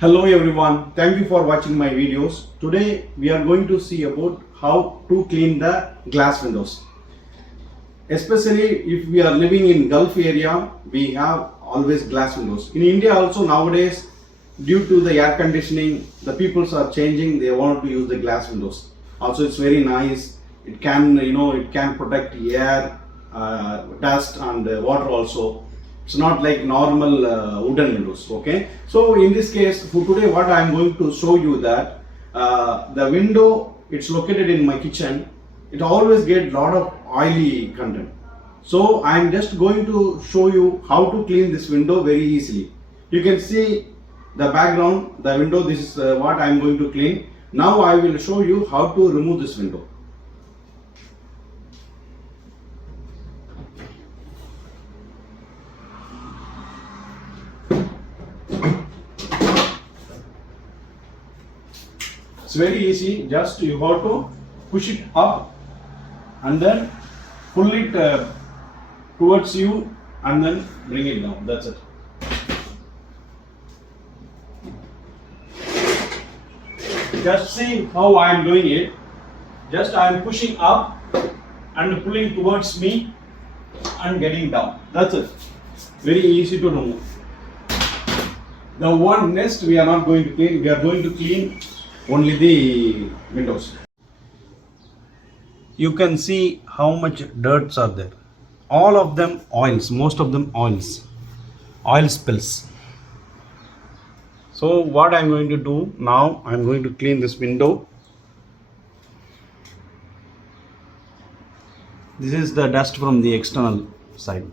Hello everyone, thank you for watching my videos. Today we are going to see about how to clean the glass windows. Especially if we are living in Gulf area, we have always glass windows. In India also nowadays, due to the air conditioning, the peoples are changing, they want to use the glass windows. Also it's very nice, it can it can protect air, dust and water also. It's not like normal wooden windows. Okay, so in this case for today what I am going to show you that the window, it's located in my kitchen, it always get lot of oily content. So I am just going to show you how to clean this window very easily. You can see the background, the window, this is what I am going to clean. Now I will show you how to remove this window. It's very easy, just you have to push it up and then pull it towards you and then bring it down. That's it. Just see how I am doing it. Just I am pushing up and pulling towards me and getting down. That's it. Very easy to remove. The one next we are not going to clean. We are going to clean only the windows. You can see how much dirts are there. All of them oils, most of them oils, oil spills. So what I'm going to do now, I'm going to clean this window. This is the dust from the external side.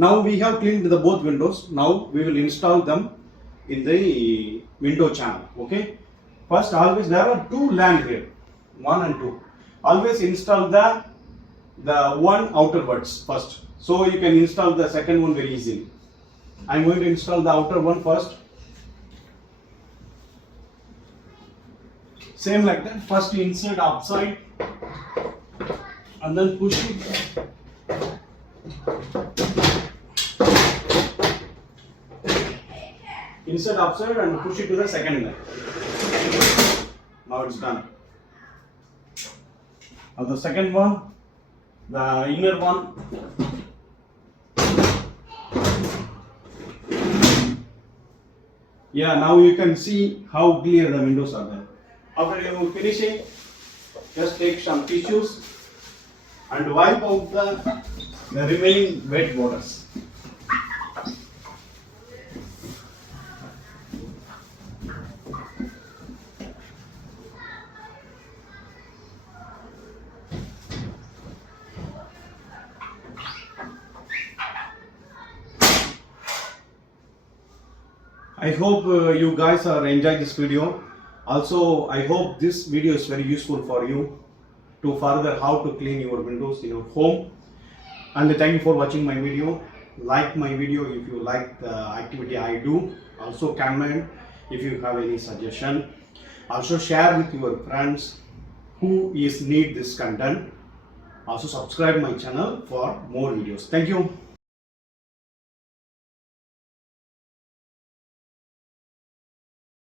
Now we have cleaned the both windows. Now we will install them in the window channel. Okay. First, always there are two land here, 1 and 2. Always install the one outerwards first. So you can install the second one very easily. I am going to install the outer one first. Same like that. First you insert upside and then push it. Insert upside and push it to the second line. Now it's done. Now the second one, the inner one. Yeah, now you can see how clear the windows are there. After you finish it, just take some tissues and wipe out the remaining wet borders. I hope you guys are enjoying this video. Also, I hope this video is very useful for you to further how to clean your windows in your home. And thank you for watching my video. Like my video if you like the activity I do. Also comment if you have any suggestion. Also share with your friends who need this content. Also subscribe my channel for more videos. Thank you.